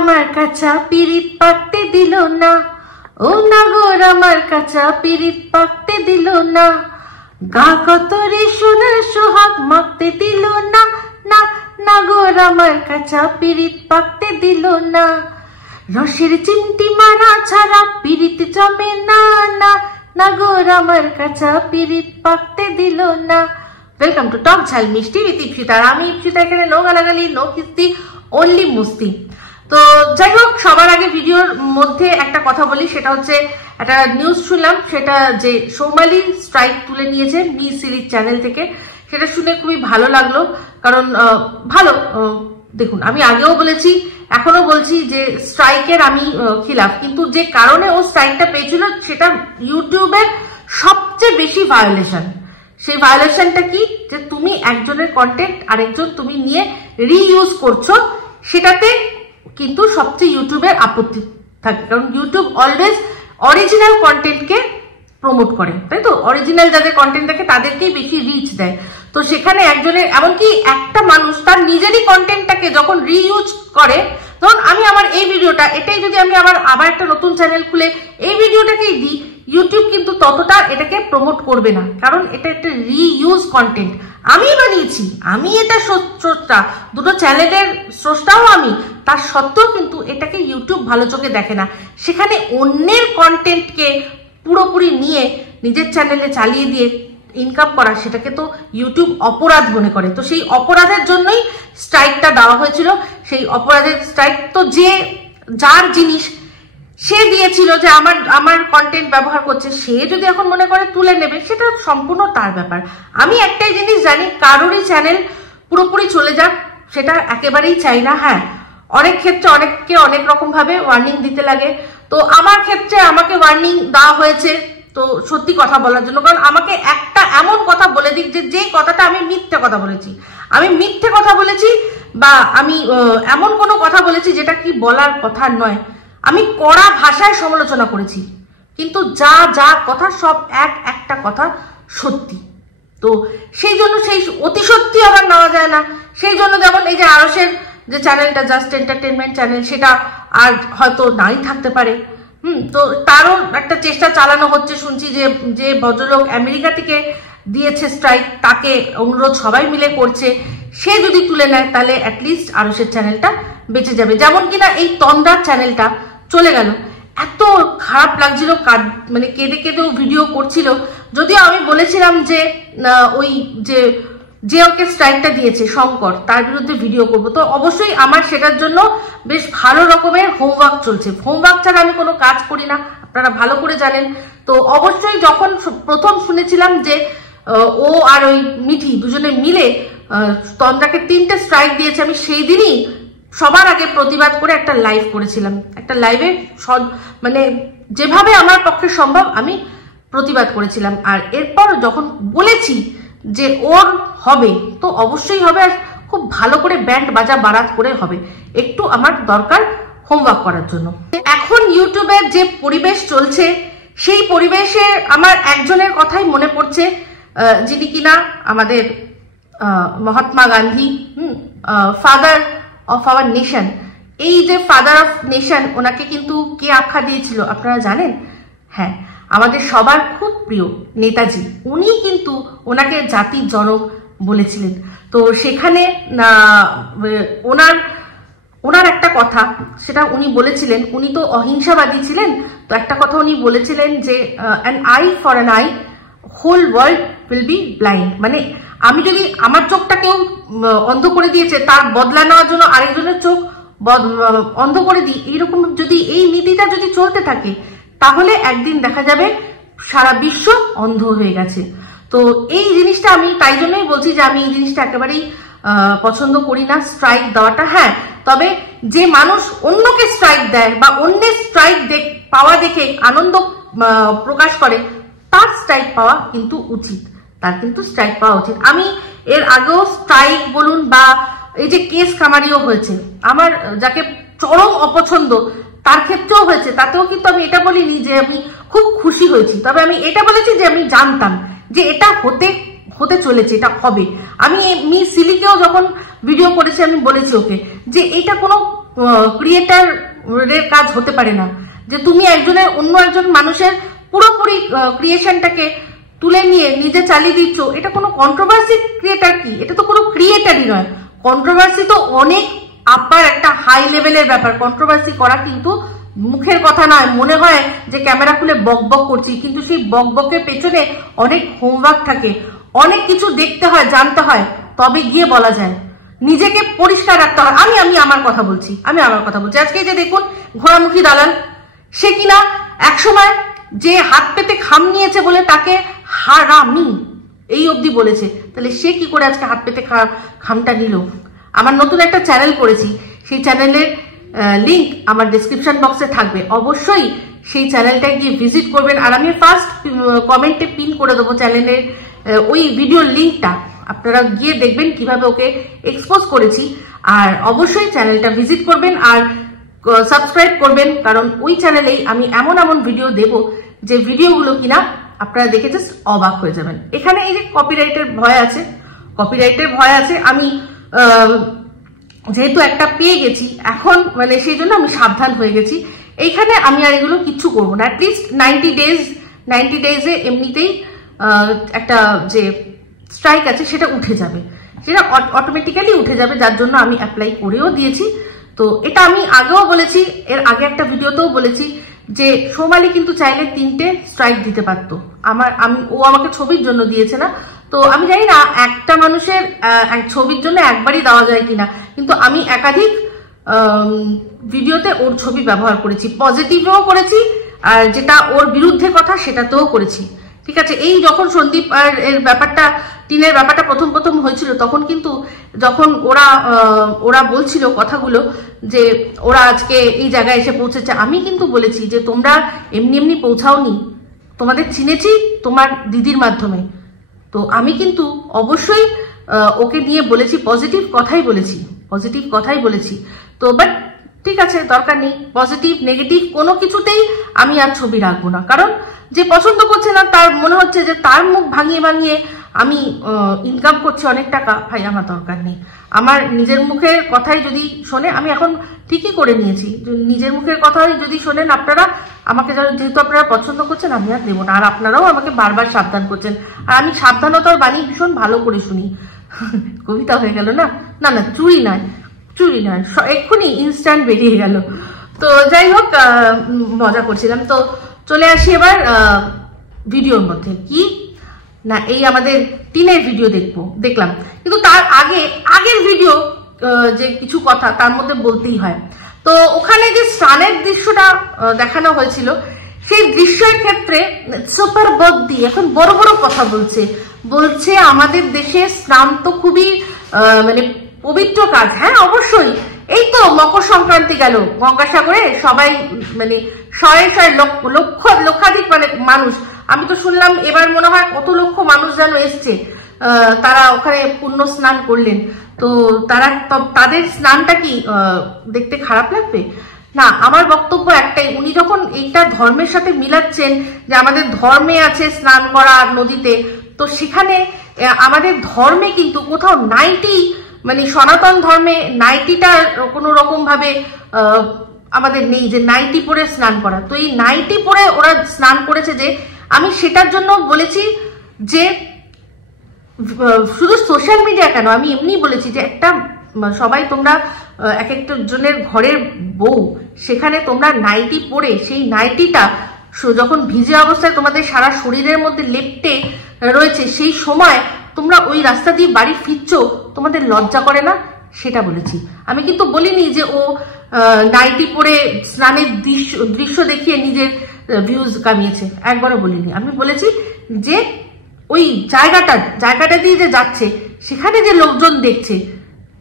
আমার কাছা পিরিত পাকতে দিল না, ও নাগর আমার কাছা পিরিত পাকতে দিল না, গা কতরে সোনার সোহাগ মাখতে দিল না, না নাগর আমার কাছা পিরিত পাকতে দিল না, রসের চিমটি মারা ছাড়া পিরিত জমে না, না নাগর আমার কাছা পিরিত পাকতে দিল না। ওয়েলকাম টু টক ঝাল মিষ্টি উইথ ইপসিতা। আমি ইপসিতা, এখানে নো গালাগালি, নো কিস্তি, অনলি মুস্তি। তো যাই হোক, সবার আগে ভিডিওর মধ্যে একটা কথা বলি, সেটা হচ্ছে একটা নিউজ শুনলাম, সেটা যে সৌমালি স্ট্রাইক তুলে নিয়েছে মি সিরিজ চ্যানেল থেকে। সেটা শুনে খুবই ভালো লাগলো, কারণ ভালো, দেখুন আমি আগেও বলেছি, এখনো বলছি যে স্ট্রাইকের আমি খিলাফ, কিন্তু যে কারণে ও স্ট্রাইকটা পেয়েছিল সেটা ইউটিউবের সবচেয়ে বেশি ভায়োলেশন। সেই ভায়োলেশনটা কি, যে তুমি একজনের কন্টেন্ট আরেকজন তুমি নিয়ে রিইউজ করছো, সেটাতে কিন্তু সবচেয়ে ইউটিউবের আপত্তি থাকে, কারণ ইউটিউব অলওয়েজ অরিজিনাল কন্টেন্টকে প্রমোট করে, তাই তো? অরিজিনাল যাদের কন্টেন্ট থাকে তাদেরকেই বেশি রিচ দেয়। তো সেখানে একজনের, এমনকি একটা মানুষ তার নিজেরই কন্টেন্টটাকে যখন রিইউজ করে, ধরুন আমি আমার এই ভিডিওটা, এটাই যদি আমি আবার একটা নতুন চ্যানেল খুলে এই ভিডিওটাকেই দিই, ইউটিউব কিন্তু ততটা এটাকে প্রমোট করবে না, কারণ এটা একটা রিইউজ কন্টেন্ট। আমি বানিয়েছি, আমি এটা স্রষ্টা, দুটো চ্যানেলের স্রষ্টাও আমি, তার সত্ত্বেও কিন্তু এটাকে ইউটিউব ভালো চোখে দেখে না। সেখানে অন্যের কন্টেন্টকে পুরোপুরি নিয়ে নিজের চ্যানেলে চালিয়ে দিয়ে ইনকাম করা, সেটাকে তো ইউটিউব অপরাধ মনে করে। তো সেই অপরাধের জন্যই স্ট্রাইকটা দেওয়া হয়েছিল। সেই অপরাধের স্ট্রাইক তো যে যার জিনিস সে দিয়েছিল, যে আমার কন্টেন্ট ব্যবহার করছে, সে যদি এখন মনে করে তুলে নেবে, সেটা সম্পূর্ণ তার ব্যাপার। আমি একটাই জিনিস জানি, কারোরই চ্যানেল পুরোপুরি চলে যাক সেটা একেবারেই চাই না। হ্যাঁ, অনেক ক্ষেত্রে অনেককে অনেক রকম ভাবে ওয়ার্নিং দিতে লাগে। তো আমার ক্ষেত্রে আমাকে ওয়ার্নিং দেওয়া হয়েছে তো সত্যি কথা বলার জন্য, কারণ আমাকে একটা এমন কথা বলে দিক যে কথাটা আমি মিথ্যে কথা বলেছি, আমি মিথ্যে কথা বলেছি, বা আমি এমন কোনো কথা বলেছি যেটা কি বলার কথা নয়, আমি কড়া ভাষায় সমালোচনা করেছি, কিন্তু যা কথা সব একটা কথা সত্যি। তো সেই জন্য সেই অতি সত্যি আবার নেওয়া যায় না। সেই জন্য যেমন এই যে আরশের যে চ্যানেলটা, জাস্ট এন্টারটেনমেন্ট চ্যানেল, সেটা আর হয়তো নাই থাকতে পারে। তো তারও একটা চেষ্টা চালানো হচ্ছে, শুনছি যে ভদ্রলোক আমেরিকা থেকে দিয়েছে স্ট্রাইক, তাকে অনুরোধ সবাই মিলে করছে, সে যদি তুলে নেয় তাহলে অ্যাটলিস্ট আরশের চ্যানেলটা বেঁচে যাবে। যেমন কিনা এই তন্দ্রার চ্যানেলটা চলে গেল, এত খারাপ লাগছিল, মানে কেঁদে কেঁদেও ভিডিও করছিল। যদিও আমি বলেছিলাম যে ওই যে ওকে স্ট্রাইকটা দিয়েছে শঙ্কর, তার বিরুদ্ধে ভিডিও করব। তো অবশ্যই আমার সেটার জন্য বেশ ভালো রকমের হোমওয়ার্ক চলছে। হোমওয়ার্ক ছাড়া আমি কোনো কাজ করি না, আপনারা ভালো করে জানেন। তো অবশ্যই যখন প্রথম শুনেছিলাম যে ও আর ওই মিঠি দুজনে মিলে তন্দ্রাকে 3টে স্ট্রাইক দিয়েছে, আমি সেই দিনই সবার আগে প্রতিবাদ করে একটা লাইভ করেছিলাম। একটা লাইভে মানে যেভাবে আমার পক্ষে সম্ভব আমি প্রতিবাদ করেছিলাম। আর এরপর যখন বলেছি যে ওর হবে, তো অবশ্যই হবে, আর খুব ভালো করে ব্যান্ড বাজা বারাত করে হবে। একটু আমার দরকার হোমওয়ার্ক করার জন্য। এখন ইউটিউবের যে পরিবেশ চলছে, সেই পরিবেশে আমার একজনের কথাই মনে পড়ছে, যিনি কিনা আমাদের Mahatma Gandhi, father of our nation. এই যে ফাদার অফ নেশন, ওনাকে কিন্তু কে আখ্যা দিয়েছিল আপনারা জানেন? হ্যাঁ, আমাদের সবার খুব প্রিয় নেতাজি, উনি কিন্তু ওনাকে জাতির জনক বলেছিলেন। তো সেখানে ওনার একটা কথা, সেটা উনি বলেছিলেন, উনি তো অহিংসাবাদী ছিলেন, তো একটা কথা উনি বলেছিলেন যে an eye for an eye, whole world will be blind। মানে আমি যদি আমার চোখটা কেউ অন্ধ করে দিয়েছে, তার বদলা নেওয়ার জন্য আরেকজনের চোখ অন্ধ করে দিই, এইরকম যদি এই নীতিটা যদি চলতে থাকে, তাহলে একদিন দেখা যাবে সারা বিশ্ব অন্ধ হয়ে গেছে। তো এই জিনিসটা আমি তাই জন্যই বলছি যে আমি এই জিনিসটা একেবারেই পছন্দ করি না, স্ট্রাইক দেওয়াটা। হ্যাঁ, তবে যে মানুষ অন্যকে স্ট্রাইক দেয় বা অন্যের স্ট্রাইক পাওয়া দেখে আনন্দ প্রকাশ করে, তার স্ট্রাইক পাওয়া কিন্তু উচিত, তার কিন্তু স্ট্রাইক পাওয়া উচিত। আমি এর আগেও স্ট্রাইক বলুন বা এই যে কেস কামারিও হয়েছে, আমার যাকে চরম অপছন্দ তার ক্ষেত্রেও হয়েছে, তাতেও কিন্তু আমি এটা বলিনি যে আমি খুব খুশি হয়েছি, তবে আমি এটা বলেছি যে আমি জানতাম যে এটা হতে চলেছে, এটা হবে। আমি মি সিলিকেও যখন ভিডিও করেছি, আমি বলেছি ওকে যে এটা কোনো ক্রিয়েটারের কাজ হতে পারে না, যে তুমি একজনের অন্য একজন মানুষের পুরোপুরি ক্রিয়েশনটাকে তুলে নিয়ে নিজে চালিয়ে দিচ্ছ। এটা কোনো কন্ট্রোভার্সি ক্রিয়েটার কি? এটা তো কোনো ক্রিয়েটারই নয়। কন্ট্রোভার্সি তো অনেক আপার একটা হাই লেভেলের ব্যাপার। কন্ট্রোভার্সি করা কিন্তু মুখের কথা নয়। মনে হয় যে ক্যামেরা খুলে বক বক করছি, কিন্তু সেই বক বকের পেছনে অনেক হোমওয়ার্ক থাকে, অনেক কিছু দেখতে হয়, জানতে হয়, তবে গিয়ে বলা যায়। নিজেকে পরিষ্কার রাখতে হয়। আমি আমার কথা বলছি, আজকে যে দেখুন ঘোড়ামুখী দালাল, সে কিনা একসময় যে হাত পেতে খাম নিয়েছে বলে তাকে হারামি এই অবধি বলেছে, তাহলে সে কি করে আজকে হাত পেতে খামটা নিল? আমার নতুন একটা চ্যানেল করেছি, সেই চ্যানেলের লিংক আমার ডেসক্রিপশন বক্সে থাকবে, অবশ্যই সেই চ্যানেলটা গিয়ে ভিজিট করবেন। আর আমি ফার্স্ট কমেন্টে পিন করে দেবো চ্যানেলের ওই ভিডিওর লিঙ্কটা, আপনারা গিয়ে দেখবেন কিভাবে ওকে এক্সপোজ করেছি। আর অবশ্যই চ্যানেলটা ভিজিট করবেন আর সাবস্ক্রাইব করবেন, কারণ ওই চ্যানেলেই আমি এমন এমন ভিডিও দেব যে ভিডিওগুলো কিনা আপনারা দেখে জাস্ট অবাক হয়ে যাবেন। এখানে এই যে কপিরাইটের ভয় আছে, আমি যেহেতু একটা পেয়ে গেছি এখন, মানে সেই জন্য আমি সাবধান হয়ে গেছি। এইখানে আমি আর এগুলো কিচ্ছু করবো না। অ্যাটলিস্ট 90 ডেজে এমনিতেই একটা যে স্ট্রাইক আছে সেটা উঠে যাবে, সেটা অটোমেটিক্যালি উঠে যাবে, যার জন্য আমি অ্যাপ্লাই করেও দিয়েছি। তো এটা আমি আগেও বলেছি, এর আগে একটা ভিডিওতেও বলেছি যে সোমালি কিন্তু চাইলে 3টে স্ট্রাইক দিতে পারতো। ও আমাকে ছবির জন্য দিয়েছে না, তো আমি জানি না একটা মানুষের ছবির জন্য একবারই দেওয়া যায় কিনা, কিন্তু আমি একাধিক ভিডিওতে ওর ছবি ব্যবহার করেছি, পজিটিভও করেছি, আর যেটা ওর বিরুদ্ধে কথা সেটাতেও করেছি। ঠিক আছে, এই যখন সন্দীপ আর এর ব্যাপারটা, টিনের ব্যাপারটা প্রথম হয়েছিল, তখন কিন্তু যখন ওরা বলছিল কথাগুলো যে ওরা আজকে এই জায়গায় এসে পৌঁছেছে, আমি কিন্তু বলেছি যে তোমরা এমনি পৌঁছাওনি, তোমাদের চিনেছি তোমার দিদির মাধ্যমে। তো আমি কিন্তু অবশ্যই ওকে নিয়ে বলেছি, পজিটিভ কথাই বলেছি। তো বাট ঠিক আছে, দরকার নেই পজিটিভ নেগেটিভ কোনো কিছুতেই আমি আর ছবি রাখবো না, কারণ যে পছন্দ করছে না, তার মনে হচ্ছে যে তার মুখ ভাঙিয়ে আমি ইনকাম করছি অনেক টাকা। ভাই আমার দরকার নেই। আমার নিজের মুখের কথাই যদি শোনে, আমি এখন ঠিকই করে নিয়েছি, নিজের মুখের কথাই যদি শোনেন আপনারা আমাকে, যেহেতু আপনারা পছন্দ করছেন, আমি আর দেবো না। আর আপনারাও আমাকে বারবার সাবধান করছেন, আর আমি সাবধানতার বাণী ভীষণ ভালো করে শুনি। কবিতা হয়ে গেল না? না চুরি নয়, এক্ষুনি ইনস্ট্যান্ট বেরিয়ে গেল। তো যাই হোক, মজা করছিলাম। তো চলে আসি এবার ভিডিওর মধ্যে। কি না, এই আমাদের টিনের ভিডিও দেখলাম, কিন্তু তার আগের ভিডিও যে কিছু কথা তার মধ্যে বলতেই হয়। তো ওখানে যে স্নানের দৃশ্যটা দেখানো হয়েছিল, সেই দৃশ্যের ক্ষেত্রে সুপার বদ্দি এখন বড় কথা বলছে আমাদের দেশে স্নান তো খুবই মানে পবিত্র কাজ। হ্যাঁ অবশ্যই, এই তো মকর সংক্রান্তি গেল, গঙ্গাসাগরে সবাই মানে শয়ে লক্ষাধিক মানে মানুষ, আমি তো শুনলাম এবার মনে হয় কত লক্ষ মানুষ যেন এসছে, তারা ওখানে পুণ্য স্নান করলেন। তো তাদের স্নানটা কি দেখতে খারাপ লাগবে? না, আমার বক্তব্য একটাই, উনি যখন এইটা ধর্মের সাথে মিলাচ্ছেন যে আমাদের ধর্মে আছে স্নান করা নদীতে, তো সেখানে আমাদের ধর্মে কিন্তু কোথাও নাইটি, মানে সনাতন ধর্মে নাইটিটা কোনো রকম ভাবে আমাদের নেই যে নাইটি পরে স্নান করা। তো এই নাইটি পরে ওরা স্নান করেছে, যে আমি সেটার জন্য বলেছি যে শুধু সোশ্যাল মিডিয়া কেন, আমি এমনি বলেছি যে একটা সবাই তোমরা এক একটা জনের ঘরের বউ, সেখানে তোমরা নাইটি পরে সেই নাইটিটা যখন ভিজে অবস্থায় তোমাদের সারা শরীরের মধ্যে লেপ্টে রয়েছে, সেই সময় তোমরা ওই রাস্তা দিয়ে বাড়ি ফিরছো, তোমাদের লজ্জা করে না? সেটা বলেছি আমি, কিন্তু বলিনি যে ও নাইটি পরে স্নানের দৃশ্য দেখিয়ে নিজের ভিউজ কামিয়েছে, একবারও বলিনি। আমি বলেছি যে ওই জায়গাটা দিয়ে যে যাচ্ছে, সেখানে যে লোকজন দেখছে,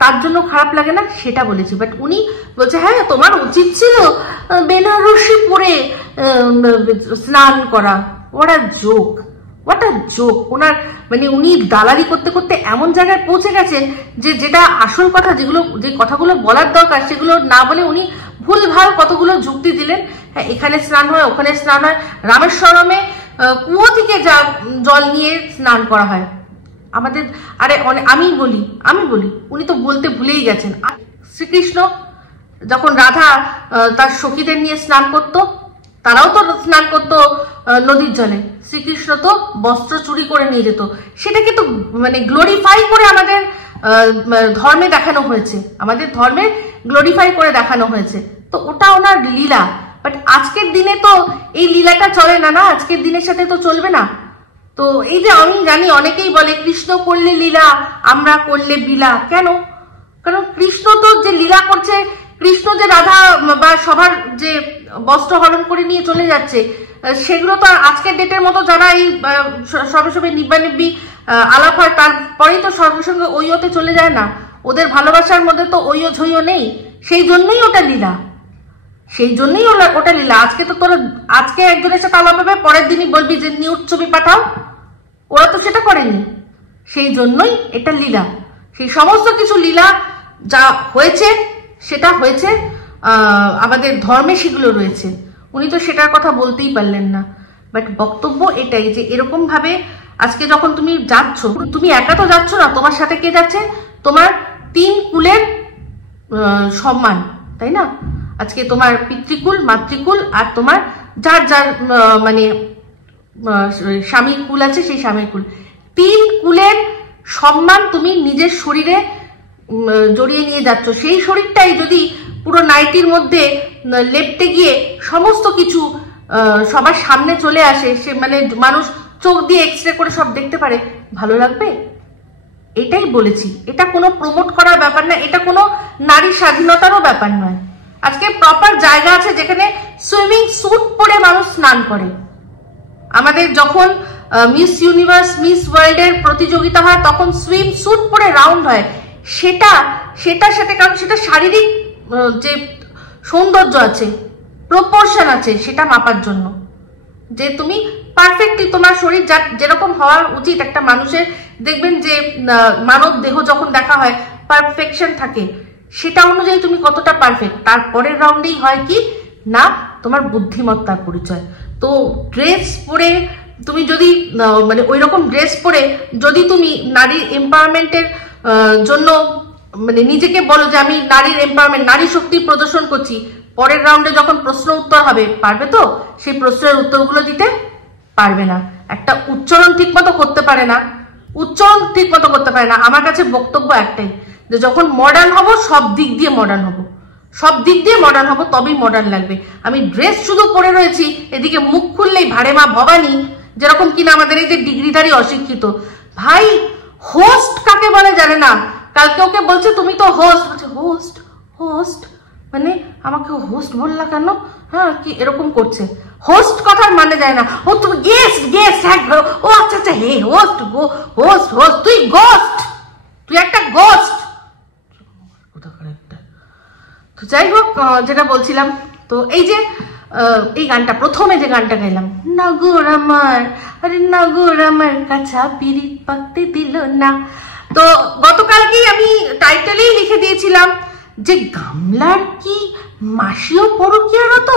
তার জন্য খারাপ লাগে না, সেটা বলেছি। বাট উনি বলছে হ্যাঁ তোমার উচিত ছিল বেনারসি পরে স্নান করা। What a joke. ওনার মানে উনি দালালি করতে করতে এমন জায়গায় পৌঁছে গেছেন যে যেটা আসল কথা, যে কথাগুলো বলার দরকার সেগুলো না বলে উনি ভুলভাল কতগুলো যুক্তি দিলেন। হ্যাঁ, এখানে স্নান হয়, ওখানে স্নান হয়, রামেশ্বরমে কুয়ো থেকে জল নিয়ে স্নান করা হয় আমাদের। আরে আমি বলি উনি তো বলতে ভুলেই গেছেন। শ্রীকৃষ্ণ যখন রাধা তার সখীদের নিয়ে স্নান করতো, তারাও তো স্নান করতো নদীর জলে, শ্রীকৃষ্ণ তো বস্ত্র চুরি করে নিয়ে যেত। সেটাকে তো মানে গ্লোরিফাই করে আমাদের ধর্মে দেখানো হয়েছে, আমাদের ধর্মে গ্লোরিফাই করে দেখানো হয়েছে। তো ওটা ওনার লীলা। বাট আজকের দিনে তো এই লীলাটা চলে না, না আজকের দিনের সাথে তো চলবে না। তো এই যে আমি জানি অনেকেই বলে কৃষ্ণ করলে লীলা, আমরা করলে বিলা। কেন? কারণ কৃষ্ণ তো যে লীলা করছে, কৃষ্ণ যে রাধা বা সবার যে বস্ত্র হরণ করে নিয়ে চলে যাচ্ছে, সেগুলো তো আজকের ডেটের মতো যারা এই সবে সবে নিব্বানিব্বি আলাপ হয় তারপরেই তো সঙ্গে সঙ্গে ওইতে চলে যায় না। ওদের ভালোবাসার মধ্যে তো ওইও ঝইও নেই, সেই জন্যই ওটা লীলা, সেই জন্যই ওটা লীলা। আজকে তো তোরা আজকে একজনের সাথে আলাপ হবে, পরের দিনই বলবি যে নিউড ছবি পাঠাও, ওরা তো সেটা করেনি। সেই জন্যই এটা লীলা। সেই সমস্ত কিছু লীলা যা হয়েছে সেটা হয়েছে আমাদের ধর্মে, সেগুলো রয়েছে। উনি তো সেটার কথা বলতেই পারলেন না। বাট বক্তব্য এটাই যে এরকম ভাবে আজকে যখন তুমি যাচ্ছ, তুমি একা তো যাচ্ছ না, তোমার সাথে কে যাচ্ছে? তোমার 3 কুলের সম্মান, তাই না? আজকে তোমার পিতৃকুল, মাতৃকুল আর তোমার যার যার মানে স্বামীর কুল আছে, সেই স্বামীর কুল, 3 কুলের সম্মান তুমি নিজের শরীরে জড়িয়ে নিয়ে যাচ্ছ। সেই শরীরটাই যদি পুরো নাইটির মধ্যে লেপটে গিয়ে সমস্ত কিছু সবার সামনে চলে আসে, সে মানে মানুষ চোখ দিয়ে এক্সরে করে সব দেখতে পারে, ভালো লাগবে? এটাই বলেছি, এটা কোনো প্রমোট করার ব্যাপার না, এটা কোনো নারী স্বাধীনতারও ব্যাপার নয়। আজকে প্রপার জায়গা আছে যেখানে সুইমিং স্যুট পরে মানুষ স্নান করে। আমাদের যখন মিস ইউনিভার্স, মিস ওয়ার্ল্ড এর প্রতিযোগিতা হয় তখন সুইম স্যুট পরে রাউন্ড হয়। সেটার সাথে, কারণ সেটা শারীরিক যে সৌন্দর্য আছে, প্রপোর্শন আছে, সেটা মাপার জন্য যে তুমি পারফেক্টলি তোমার শরীর যেরকম হওয়া উচিত একটা মানুষের, দেখবেন যে মানব দেহ যখন দেখা হয় পারফেকশন থাকে, সেটা অনুযায়ী তুমি কতটা পারফেক্ট। তারপরের রাউন্ডেই হয় কি না, তোমার বুদ্ধিমত্তার পরিচয়। তো ড্রেস পরে তুমি যদি মানে ওই রকম ড্রেস পরে যদি তুমি নারীর এম্পাওয়ারমেন্টের জন্য মানে নিজেকে বলো যে আমি নারীর এম্পাওয়ারমেন্ট, নারী শক্তি প্রদর্শন করছি, পরের রাউন্ডে যখন প্রশ্ন উত্তর হবে, পারবে তো? সেই প্রশ্নের উত্তরগুলো দিতে পারবে না। একটা উচ্চারণ ঠিক মতো করতে পারে না, উচ্চারণ ঠিক মতো করতে পারে না। আমার কাছে বক্তব্য একটাই, যে যখন মডার্ন হব সব দিক দিয়ে মডার্ন হব, সব দিক দিয়ে মডার্ন হব, তবেই মডার্ন লাগবে। আমি ড্রেস শুধু পরে রয়েছি, এদিকে মুখ খুললেই ভাড়ে মা ভবানী, যেরকম কিনা আমাদের এই যে ডিগ্রিধারী অশিক্ষিত ভাই, হোস্ট কাকে বলে জানে না। কালকে ওকে বলছে তুমি তো হোস্ট, বলছে হোস্ট, হোস্ট মানে আমাকে হোস্ট বললা কেন? হ্যাঁ, কি এরকম করছে। হোস্ট কথার মানে যায় না, ও তুমি গেস্ট, গেস্ট, ও আচ্ছা আচ্ছা, হে হোস্ট, গো হোস্ট, হোস্ট, তুই গোস্ট, তুই একটা গোস্ট। তো যাই হোক, যেটা বলছিলাম, তো এই যে এই গানটা, প্রথমে যে গানটা গাইলাম, নাগর আমার, আরে নাগর আমার কাছা পিরিত পাকতে দিল না। তো গতকালকেই আমি টাইটেলেই লিখে দিয়েছিলাম যে গামলার কি মাসিও পরকীয়ারত।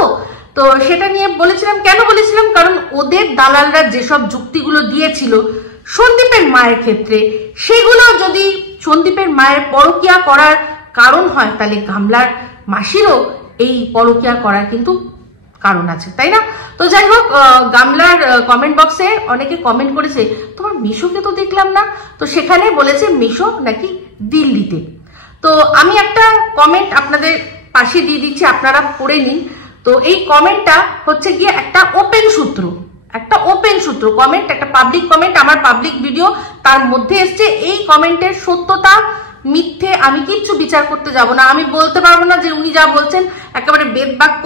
তো সেটা নিয়ে বলেছিলাম, কেন বলেছিলাম, কারণ ওদের দালালরা যেসব যুক্তিগুলো দিয়েছিল সন্দীপের মায়ের ক্ষেত্রে, সেগুলো যদি সন্দীপের মায়ের পরকীয়া করার কারণ হয়, তাহলে গামলার মাসিরও এই পরকীয়া করার কিন্তু কারণ আছে, তাই না? তো যাই হোক, গামলার কমেন্ট বক্সে অনেকে কমেন্ট করেছে তোমার মিশোকে তো দেখলাম না। তো সেখানে বলেছে মিশো নাকি দিল্লিতে। তো আমি একটা কমেন্ট আপনাদের পাশে দিয়ে দিচ্ছি, আপনারা পড়ে নিন। তো এই কমেন্টটা হচ্ছে গিয়ে একটা ওপেন সূত্র, একটা ওপেন সূত্র কমেন্ট, একটা পাবলিক কমেন্ট, আমার পাবলিক ভিডিও, তার মধ্যে এসছে। এই কমেন্টের সত্যতা মিথ্যে আমি কিচ্ছু বিচার করতে যাব না। আমি বলতে পারবো না যে উনি যা বলছেন একেবারে বেদ বাক্য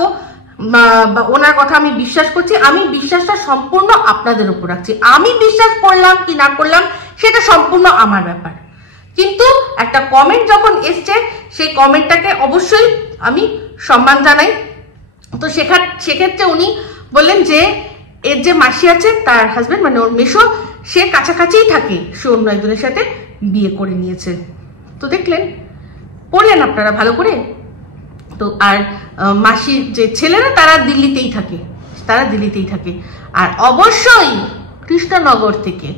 বা ওনার কথা আমি বিশ্বাস করছি। আমি বিশ্বাসটা সম্পূর্ণ আপনাদের উপর রাখছি। আমি বিশ্বাস করলাম কি না করলাম সেটা সম্পূর্ণ আমার ব্যাপার। কিন্তু একটা কমেন্ট যখন এসছে, সেই কমেন্টটাকে অবশ্যই আমি সম্মান জানাই। তো সেক্ষেত্রে উনি বললেন যে এর যে মাসি আছে, তার হাজবেন্ড মানে ওর মেশো, সে কাছাকাছিই থাকে, সে অন্য একজনের সাথে বিয়ে করে নিয়েছে। তো দেখলেন, পড়লেন আপনারা ভালো করে। তো আর মাসির যে ছেলেরা, তারা দিল্লিতেই থাকে, তারা দিল্লিতেই থাকে। আর অবশ্যই কৃষ্ণনগর থেকে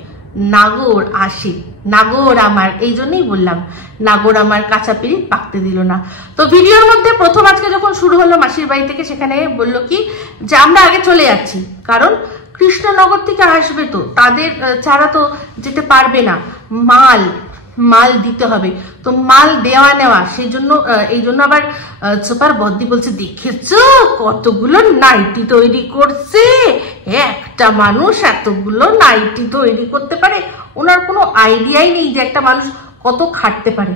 নাগর আসে, নাগর আমার, এই জন্যই বললাম নাগর আমার কাঁচা পিরিত পাকতে দিল না। তো ভিডিওর মধ্যে প্রথম আজকে যখন শুরু হলো মাসির বাড়ি থেকে, সেখানে বললো কি যে আমরা আগে চলে যাচ্ছি, কারণ কৃষ্ণনগর থেকে আসবে, তো তাদের ছাড়া তো যেতে পারবে না, মাল দিতে হবে, তো মাল দেওয়া নেওয়া, সেই জন্য এই জন্য আবার সুপার বদ্দি বলছে দেখেছো কতগুলো নাইটি তৈরি করছে, একটা মানুষ এতগুলো নাইটি তৈরি করতে পারে। ওনার কোনো আইডিয়াই নেই যে একটা মানুষ কত খাটতে পারে,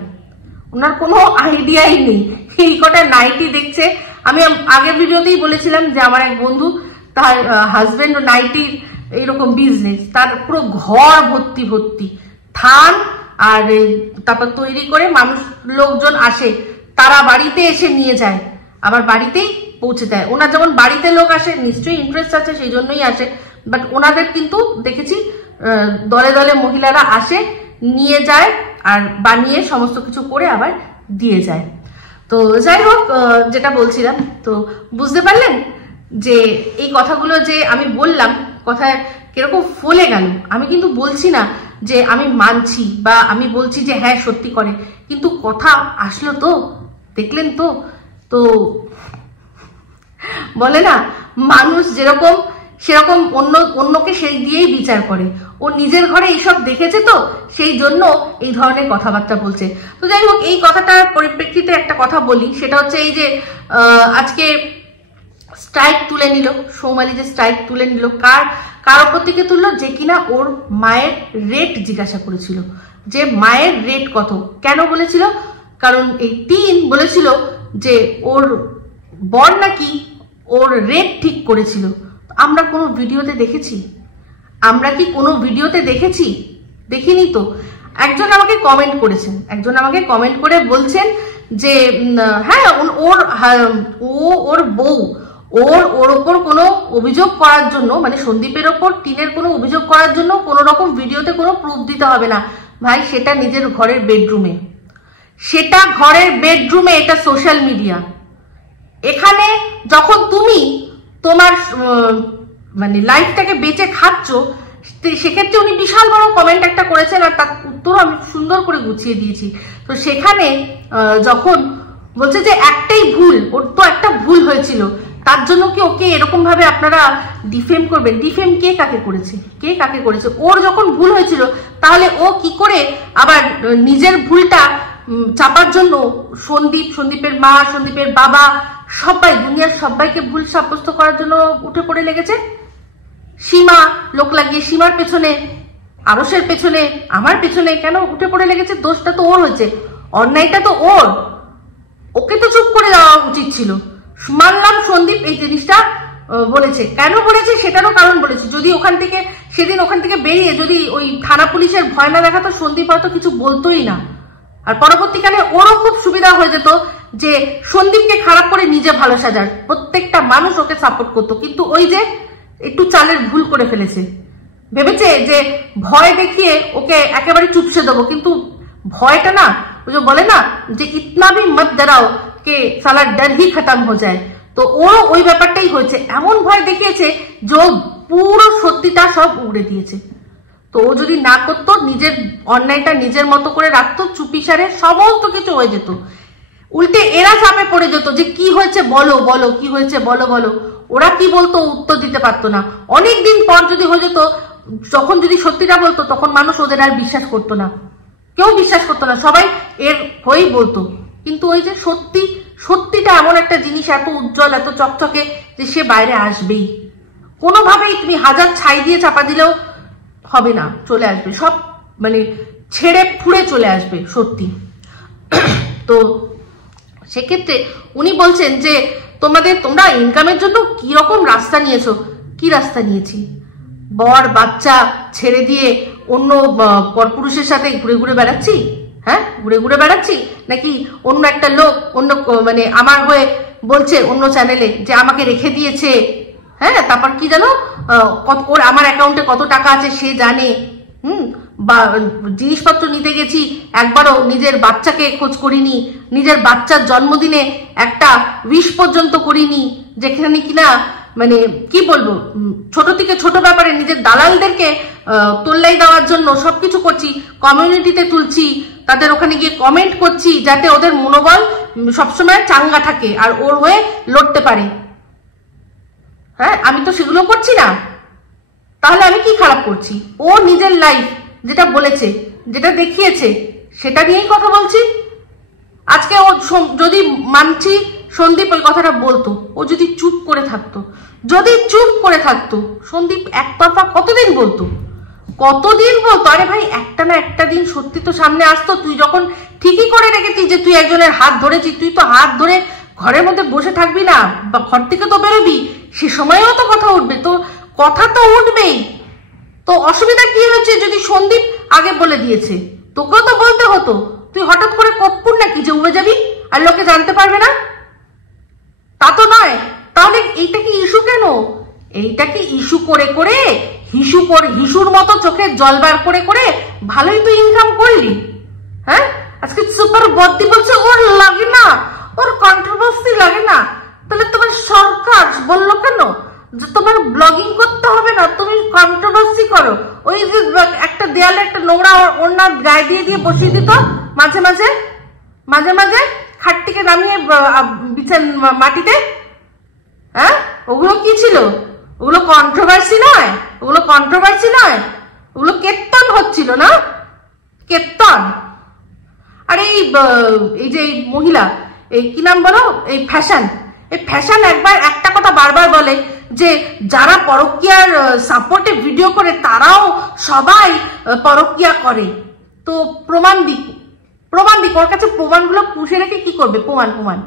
ওনার কোনো আইডিয়াই নেই। এই কটা নাইটি দেখছে। আমি আগের ভিডিওতেই বলেছিলাম যে আমার এক বন্ধু, তার হাজবেন্ড নাইটির এইরকম বিজনেস, তার পুরো ঘর ভর্তি থান, আর তারপর তৈরি করে মানুষ লোকজন আসে, তারা বাড়িতে এসে নিয়ে যায়, আবার বাড়িতেই পৌঁছে দেয়। ওনার যেমন বাড়িতে লোক আসে, নিশ্চয়ই ইন্টারেস্ট আছে সেই জন্যই আসে, বাট ওনাদের কিন্তু দেখেছি দলে দলে মহিলারা আসে, নিয়ে যায় আর বানিয়ে সমস্ত কিছু করে আবার দিয়ে যায়। তো যাই হোক, যেটা বলছিলাম, তো বুঝতে পারলেন যে এই কথাগুলো যে আমি বললাম, কথায় কিরকম ফলে গেল। আমি কিন্তু বলছি না যে আমি মানছি বা আমি বলছি যে হ্যাঁ সত্যি করে, কিন্তু কথা আসলো তো, দেখলেন তো। তো বলে না, মানুষ যেরকম সেরকম অন্যকে সেই দিয়েই বিচার করে। ও নিজের ঘরে এইসব দেখেছে, তো সেই জন্য এই ধরনের কথাবার্তা বলছে। তো যাই হোক, এই কথাটার পরিপ্রেক্ষিতে একটা কথা বলি, সেটা হচ্ছে এই যে আজকে স্ট্রাইক তুলে নিল, সৌমালি যে স্ট্রাইক তুলে নিল, কার ওপর থেকে তুললো, যে কিনা ওর মায়ের রেট জিজ্ঞাসা করেছিল, যে মায়ের রেট কত, কেন বলেছিল, কারণ এই টিন বলেছিল যে ওর বর নাকি ওর রেট ঠিক করেছিল। আমরা কোনো ভিডিওতে দেখেছি? আমরা কি কোনো ভিডিওতে দেখেছি? দেখিনি তো। একজন আমাকে কমেন্ট করেছেন, একজন আমাকে কমেন্ট করে বলছেন যে হ্যাঁ ওর বউ ওর ওপর কোনো অভিযোগ করার জন্য, মানে সন্দীপের ওপর টিনের কোনো অভিযোগ করার জন্য কোনো রকম ভিডিওতে কোনো প্রুফ দিতে হবে না ভাই, সেটা নিজের ঘরের বেডরুমে, সেটা ঘরের বেডরুমে, এটা সোশ্যাল মিডিয়া। এখানে যখন তুমি তোমার মানে লাইফটাকে বেঁচে খাচ্ছ, সেক্ষেত্রে উনি বিশাল বড় কমেন্ট একটা করেছেন, আর তার উত্তর আমি সুন্দর করে গুছিয়ে দিয়েছি। তো সেখানে যখন বলছে যে একটাই ভুল, ওর তো একটা ভুল হয়েছিল, তার জন্য কি ওকে এরকম ভাবে আপনারা ডিফেম করবেন? ডিফেম কে কাকে করেছে? কে কাকে করেছে? ওর যখন ভুল হয়েছিল, তাহলে ও কি করে আবার নিজের ভুলটা চাপার জন্য সন্দীপের মা, সন্দীপের বাবা, সবাই, দুনিয়ার সবাইকে ভুল সাব্যস্ত করার জন্য উঠে পড়ে লেগেছে। সীমা লোক লাগিয়ে, সীমার পেছনে, আরসের পেছনে, আমার পেছনে কেন উঠে পড়ে লেগেছে? দোষটা তো ওর হয়েছে, অন্যায়টা তো ওর। ওকে তো চুপ করে দেওয়া উচিত ছিল। মানলাম সন্দীপ এই জিনিসটা বলেছে, কেন বলেছে সেটারও কারণ বলেছে। যদি সেদিন ওখান থেকে বেরিয়ে যদি ওই থানা পুলিশের ভয় না দেখাতো, সন্দীপ হয়তো কিছু বলতোই না, আর পরবর্তীকালে ওরও খুব সুবিধা হয়ে যেত যে সন্দীপকে খারাপ করে নিজে ভালো সাজার, প্রত্যেকটা মানুষ ওকে সাপোর্ট করতো। কিন্তু ওই যে একটু চালের ভুল করে ফেলেছে, ভেবেছে যে ভয় দেখিয়ে ওকে একেবারে চুপসে দেবো, কিন্তু ভয়টা না, ওই যে বলে না যে ইতনা ভি মত ডরাও কে সালা ডর হি খতম হয়ে যায়। তো ওরও ওই ব্যাপারটাই হয়েছে, এমন ভয় দেখিয়েছে যে পুরো সত্যিটা সব উড়ে দিয়েছে। তো ও যদি না করতো, নিজের অন্যায়টা নিজের মতো করে রাখতো, চুপিসারে সমস্ত কিছু হয়ে যেত। উল্টে এরা চাপে পড়ে যেত যে কি হয়েছে বলো বলো, কি হয়েছে বলো বলো। ওরা কি বলতো উত্তর দিতে পারতো না। অনেকদিন পর যদি হয়ে যেত, যখন যদি সত্যিটা বলতো, তখন মানুষ ওদের আর বিশ্বাস করতো না, কেউ বিশ্বাস করতো না, সবাই এর হয়েই বলতো। কিন্তু ওই যে সত্যিটা এমন একটা জিনিস, এত উজ্জ্বল, এত চকচকে, যে সে বাইরে আসবেই, কোনোভাবেই তুমি হাজার ছাই দিয়ে চাপা দিলেও হবে না, চলে আসবে সব, মানে ছেড়ে ফুড়ে চলে আসবে সত্যি। তো সেক্ষেত্রে উনি বলছেন যে তোমরা ইনকামের জন্য কি রকম রাস্তা নিয়েছো। কি রাস্তা নিয়েছি? বর বাচ্চা ছেড়ে দিয়ে অন্য পরপুরুষের সাথে ঘুরে ঘুরে বেড়াচ্ছি? হ্যাঁ, ঘুরে ঘুরে বেড়াচ্ছি? নাকি অন্য একটা লোক, অন্য মানে আমার হয়ে বলছে অন্য চ্যানেলে যে আমাকে রেখে দিয়েছে, হ্যাঁ, তারপর কি জানো ওর আমার অ্যাকাউন্টে কত টাকা আছে সে জানে, বা জিনিসপত্র নিতে গেছি, একবারও নিজের বাচ্চাকে খোঁজ করিনি, নিজের বাচ্চার জন্মদিনে একটা উইশ পর্যন্ত করিনি, যেখানে কিনা মানে কি বলবো, ছোট থেকে ছোট ব্যাপারে নিজের দালালদেরকে তোল্লাই দেওয়ার জন্য সবকিছু করছি, কমিউনিটিতে তুলছি, তাদের ওখানে গিয়ে কমেন্ট করছি যাতে ওদের মনোবল সবসময় চাঙ্গা থাকে আর ওর হয়ে লড়তে পারে। হ্যাঁ, আমি তো সেগুলো করছি না, তাহলে আমি কি খারাপ করছি? ও নিজের লাইফ যেটা বলেছে, যেটা দেখিয়েছে, সেটা নিয়েই কথা বলছি। আজকে ও যদি মানছি সন্দীপ ওই কথাটা বলতো, ও যদি চুপ করে থাকতো, সন্দীপ একতরফা কতদিন বলতো? আরে ভাই, একটা না একটা দিন সত্যি তো সামনে আসতো। তুই যখন ঠিকই করে রেখেছিস যে তুই একজনের হাত ধরেছিস, তুই তো হাত ধরে ঘরের মধ্যে বসে থাকবি না, বা ঘর থেকে তো বেরোবি, সে সময়ও তো কথা উঠবে, তো কথা তো উঠবেই। তো অসুবিধা কি হয়েছে যদি সন্দীপ আগে বলে দিয়েছে? তোকেও তো বলতে হতো। তুই হঠাৎ করে কপ্পুর নাকি যে উড়ে যাবি আর লোকে জানতে পারবে না? তা তো নয়। তাহলে এইটা কি ইস্যু কেন? এইটা কি ইস্যু করে করে হিসুর মতো চোখের জল বার করে করে ভালোই তুই ইনকাম করলি। হ্যাঁ, আজকে সুপার বদ্দি বলছে ওর লাগে না, ওর কন্ট্রোভার্সি লাগে না। তাহলে তোমার সরকার বললো কেন যে তোমার ব্লগিং করতে হবে না, তুমি কন্ট্রোভার্সি করো? ওই যে একটা দেয়ালে একটা নোংরা ওড়না গায়ে দিয়ে দিয়ে বসিয়ে দিত মাঝে মাঝে খাটটিকে নামিয়ে বিছান মাটিতে। হ্যাঁ, ওগুলো কি ছিল? ওগুলো কন্ট্রোভার্সি নয়, ওগুলো কীর্তন হচ্ছিল না, কীর্তন। আর এই যে মহিলা, এই কি নাম বলো, এই ফ্যাশন একবার একটা কথা বারবার বলে যে যারা পরকীয়ার সাপোর্টে ভিডিও করে তারাও সবাই পরকীয়া করে। তো প্রমাণ দিক, ওর কাছে প্রমাণগুলো পুষে রেখে কি করবে? প্রমাণ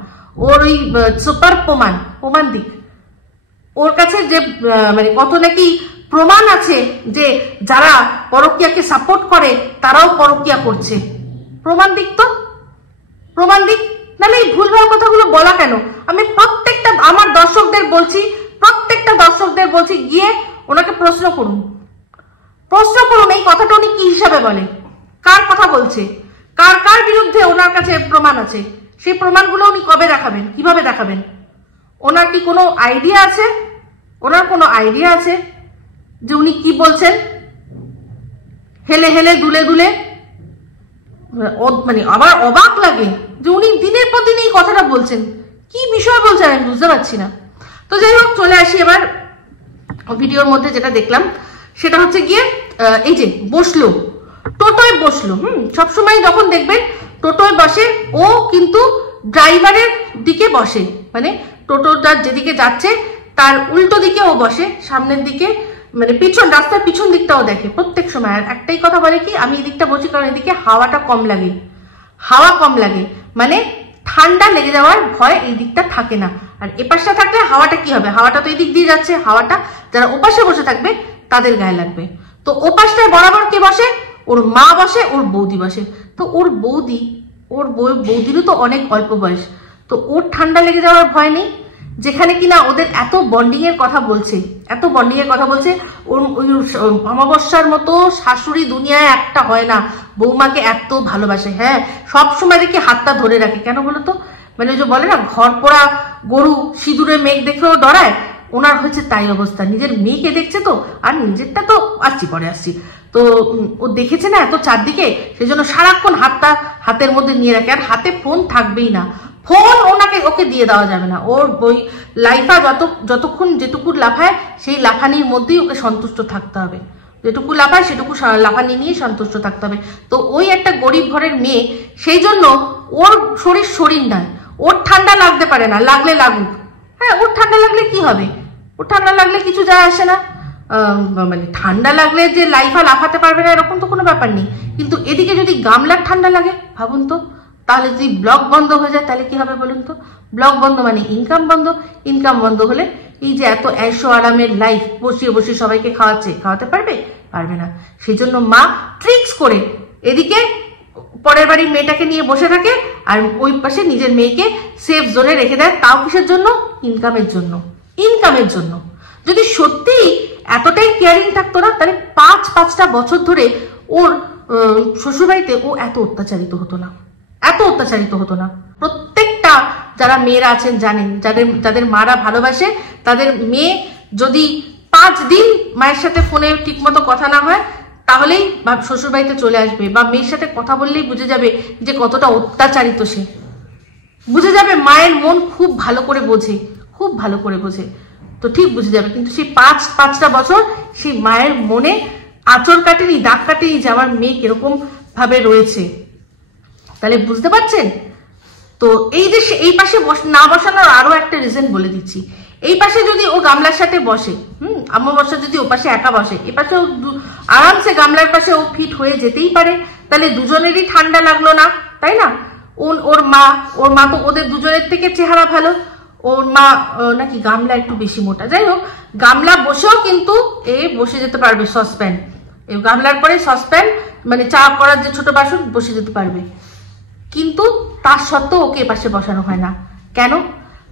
ওর ওই সুপার প্রমাণ দিক। ওর কাছে যে মানে কত নাকি প্রমাণ আছে যে যারা পরকীয়াকে সাপোর্ট করে তারাও পরকীয়া করছে। প্রমাণ দিক, নাহলে এই ভুলভাল কথাগুলো বলা কেন? আমি প্রত্যেকটা আমার দর্শকদের বলছি গিয়ে ওনাকে প্রশ্ন করুন এই কথাটা উনি কি হিসাবে বলে, কার কথা বলছে, কার বিরুদ্ধে ওনার কাছে প্রমাণ আছে, সেই প্রমাণগুলো উনি কবে দেখাবেন, কিভাবে দেখাবেন? ওনার কি কোনো আইডিয়া আছে? যে উনি কি বলছেন? হেলে দুলে মানে আমার অবাক লাগে যে উনি দিনের পর দিন এই কথাটা বলছেন। কি বিষয় বলছেন আমি বুঝতে পারছি না। তো যাই হোক, চলে আসি এবার ভিডিওর মধ্যে। যেটা দেখলাম সেটা হচ্ছে গিয়ে এই যে টোটোয় বসলো। সবসময় যখন দেখবেন টোটোয় বসে, ও কিন্তু ড্রাইভারের দিকে বসে, মানে টোটোটা যেদিকে যাচ্ছে তার উল্টো দিকে ও বসে, সামনের দিকে মানে রাস্তার পিছন দিকটাও দেখে প্রত্যেক সময়। আর একটাই কথা বলে কি, আমি এদিকটা বসি কারণ এদিকে হাওয়া কম লাগে, মানে ঠান্ডা লেগে যাওয়ার ভয় এই দিকটা থাকে না। আর এপাশটা থাকলে হাওয়াটা কি হবে? হাওয়াটা তো এই দিক দিয়ে যাচ্ছে, হাওয়াটা যারা ওপাশে বসে থাকবে তাদের গায়ে লাগবে। তো ওপাশটায় বরাবর কে বসে? ওর মা বসে, ওর বৌদি বসে। তো ওর বৌদিরও তো অনেক অল্প বয়স, তো ওর ঠান্ডা লেগে যাওয়ার ভয় নেই। যেখানে কিনা ওদের এত বন্ডিং এর কথা বলছে, ওর অমাবস্যার মতো শাশুড়ি দুনিয়ায় একটা হয় না, বৌমাকে এত ভালোবাসে। হ্যাঁ, সবসময় দেখি হাতটা ধরে রাখে। কেন বলো তো? মানে ওই যে বলে না, ঘর পোড়া গরু সিঁদুরে মেঘ দেখেও ডরায়, ওনার হচ্ছে তাই অবস্থা। নিজের মেয়েকে দেখছে তো, আর নিজেরটা তো পরে আসছি। তো ও দেখেছে না এত চারদিকে, সেজন্য সারাক্ষণ হাতের মধ্যে নিয়ে রাখে। আর হাতে ফোন থাকবেই না, ফোন ওকে দিয়ে দেওয়া যাবে না। ওর ওই লাইফা যতক্ষণ যেটুকু লাফায় সেই লাফানির মধ্যেই ওকে সন্তুষ্ট থাকতে হবে, যেটুকু লাফায় সেটুকু লাফানি নিয়ে সন্তুষ্ট থাকতে হবে। তো ওই একটা গরিব ঘরের মেয়ে, সেই জন্য ওর শরীর নয়, ওর ঠান্ডা লাগতে পারে না, লাগলে লাগুক। হ্যাঁ, ওর ঠান্ডা লাগলে কি হবে? ওর ঠান্ডা লাগলে কিছু যায় আসে না। মানে ঠান্ডা লাগলে যে লাইফা লাফাতে পারবে না এরকম তো কোনো ব্যাপার নেই। কিন্তু এদিকে যদি গামলার ঠান্ডা লাগে, ভাবুন তো, তাহলে যদি ব্লগ বন্ধ হয়ে যায় তাহলে কি হবে বলুন তো? ব্লগ বন্ধ মানে ইনকাম বন্ধ হলে এই যে এত ऐशो আরামের লাইফ বসিয়ে সবাইকে খাওয়াতে পারবে না। সেই জন্য মা ট্রিক্স করে এদিকে পরের বাড়ির মেয়েটাকে নিয়ে বসে থাকে, আর ওই পাশে নিজের মেয়েকে সেফ জোনে রেখে দেয়। তাও কিসের জন্য? ইনকামের জন্য। যদি সত্যি এতটাই কেয়ারিং থাকতো না, তাহলে 5-5টা বছর ধরে ওর শ্বশুরবাড়িতে ও এত অত্যাচারিত হতো না। প্রত্যেকটা যারা মেয়েরা আছেন জানেন, যাদের মারা ভালোবাসে, তাদের মেয়ে যদি 5 দিন মায়ের সাথে ফোনে ঠিক মতো কথা না হয় তাহলেই শ্বশুর বাড়িতে চলে আসবে, বা মেয়ের সাথে কথা বললেই বুঝে যাবে যে কতটা অত্যাচারিত সে, বুঝে যাবে। মায়ের মন খুব ভালো করে বোঝে, খুব ভালো করে বোঝে, তো ঠিক বুঝে যাবে। কিন্তু সেই 5টা বছর সেই মায়ের মনে আঁচড় কাটেনি, দাগ কাটেনি যে আমার মেয়ে কিরকম ভাবে রয়েছে। তাহলে বুঝতে পারছেন? তো এই যে এই পাশে না বসানোর আরো একটা রিজন বলে দিচ্ছি। এই পাশে যদি ও গামলার সাথে বসে, অমাবস্যা যদি ও পাশে একা বসে, এ পাশে আরামসে গামলার পাশে ও ফিট হয়ে যেতেই পারে, তাহলে দুজনেরই ঠান্ডা লাগলো না, তাই না? ওর মা তো ওদের দুজনের থেকে চেহারা ভালো, ওর মা নাকি গামলা একটু বেশি মোটা, যাই হোক গামলা বসেও কিন্তু এ বসে যেতে পারবে সসপ্যান, গামলার পরে সসপ্যান মানে চা করার যে ছোট বাসন বসে যেতে পারবে। কিন্তু তার সত্ত্বেও ওকে এপাশে বসানো হয় না, কেন?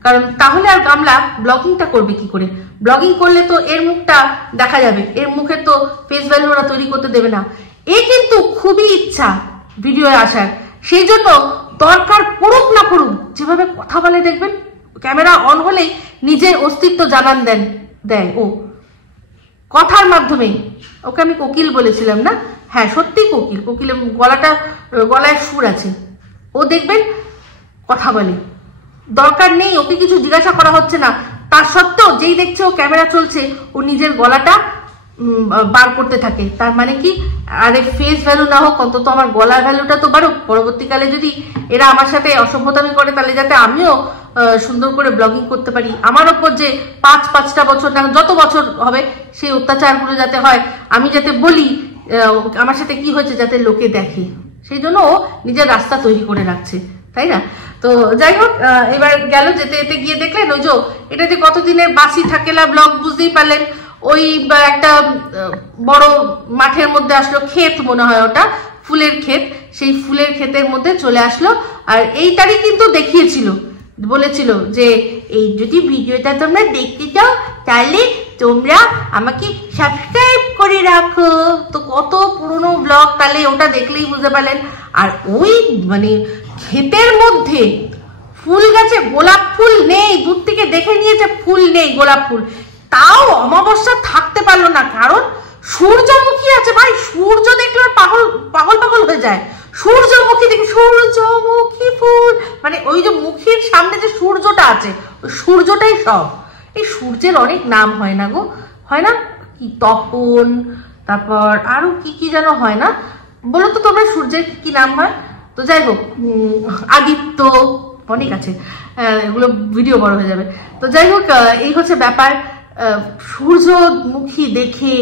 কারণ তাহলে আর গামলা ব্লগিংটা করবে কি করে? ব্লগিং করলে তো এর মুখটা দেখা যাবে, এর মুখে তো ফেস ভ্যালু ওরা তৈরি করতে দেবে না। এ কিন্তু খুবই ইচ্ছা ভিডিও আসার, সেই জন্য দরকার পড়ুক না পড়ুক যেভাবে কথা বলে দেখবেন, ক্যামেরা অন হলেই নিজের অস্তিত্ব জানান দেয় ও কথার মাধ্যমে। ওকে আমি কোকিল বলেছিলাম না? হ্যাঁ সত্যি কোকিল, কোকিলের গলায় সুর আছে। ও দেখবেন কথা বলে, দরকার নেই ওকে কিছু জিজ্ঞাসা করা হচ্ছে না, তার সত্ত্বেও যেই দেখছে ও ক্যামেরা চলছে ও নিজের গলাটা বার করতে থাকে। তার মানে কি, আরে ফেস ভ্যালু না হোক অন্তত আমার গলার ভ্যালুটা তো বাড়ুক, পরবর্তীকালে যদি এরা আমার সাথে অসভ্যতামি করে তাহলে যাতে আমিও সুন্দর করে ব্লগিং করতে পারি, আমার ওপর যে 5টা বছর না যত বছর হবে সেই অত্যাচারগুলো যাতে হয়, আমি যাতে বলি আমার সাথে কি হয়েছে, যাতে লোকে দেখে, সেই জন্য ও নিজের রাস্তা তৈরি করে রাখছে, তাই না? তো যাই হোক, এবার গেল যেতে গিয়ে দেখলেন ওই যে এটা যে কতদিনের বাসি থাকেলা ব্লগ, বুঝতেই পারলেন। ওই একটা বড় মাঠের মধ্যে আসলো, ক্ষেত মনে হয় ওটা, ফুলের ক্ষেত, সেই ফুলের ক্ষেতের মধ্যে চলে আসলো। আর এইটারই কিন্তু দেখিয়েছিল, বলেছিল যে এই যদি ভিডিওটা তোমরা দেখতে চাও তাহলে তোমরা আমাকে সাবস্ক্রাইব করে রাখো। তো কত পুরনো ব্লগ, তাহলে ওটা দেখলেই বুঝতে পারলেন। আর ওই মানে ক্ষেতের মধ্যে ফুল গাছে গোলাপ ফুল নেই, দূর থেকে দেখে নিয়েছে ফুল নেই, গোলাপ ফুল, তাও অমাবস্যা থাকতে পারলো না, কারণ সূর্যমুখী আছে ভাই। সূর্য দেখলে পাগল হয়ে যায়। সূর্যমুখী দেখি, সূর্যমুখী ফুল, মানে ওই যে মুখের সামনে যে সূর্যটা আছে ওই সূর্যটাই সব। এই সূর্যের অনেক নাম হয় না গো, হয় না? কি তপন, তারপর আরো কি যেন হয় না, বলো তো তোমরা সূর্যের কি নাম হয়? তো যাই হোক, আদিত্য, অনেক আছে, এগুলো ভিডিও বড় হয়ে যাবে। তো যাই হোক, এই হচ্ছে ব্যাপার। সূর্যমুখী দেখে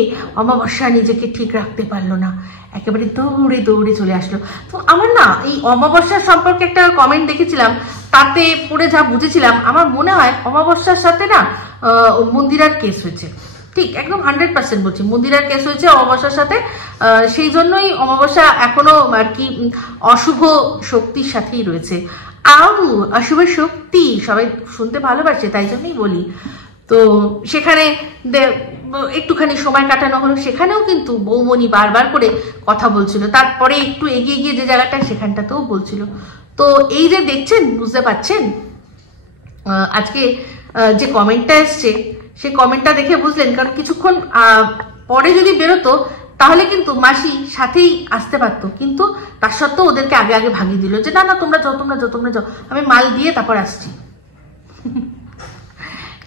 অমাবস্যা নিজেকে ঠিক রাখতে পারলো না, একেবারে দৌড়ে চলে আসলো। তো আমার না এই অমাবস্যার সম্পর্কে একটা কমেন্ট দেখেছিলাম, তাতে পড়ে যা বুঝেছিলাম, আমার মনে হয় অমাবস্যার সাথে না মন্দিরার কেস হয়েছে, ঠিক একদম 100% বলছি, মন্দিরার কেস হয়েছে অমাবস্যার সাথে। সেই জন্যই অমাবস্যা এখনো আর কি অশুভ শক্তির সাথেই রয়েছে। অশুভ শক্তি সবাই শুনতে ভালোবাসে, তাই জন্যই বলি। তো সেখানে একটুখানি সময় কাটানো হলো, সেখানেও কিন্তু বৌমনি বারবার করে কথা বলছিল, তারপরে একটু এগিয়ে গিয়ে যে জায়গাটা সেখানটাতেও বলছিল। তো এই যে দেখছেন, বুঝতে পারছেন, আজকে যে কমেন্টটা এসছে সেই কমেন্টটা দেখে বুঝলেন, কারণ কিছুক্ষণ পরে যদি বেরোতো তাহলে কিন্তু মাসি সাথেই আসতে পারতো, কিন্তু তার সত্ত্বেও ওদেরকে আগে ভাগিয়ে দিল যে না তোমরা যাও, আমি মাল দিয়ে তারপর আসছি।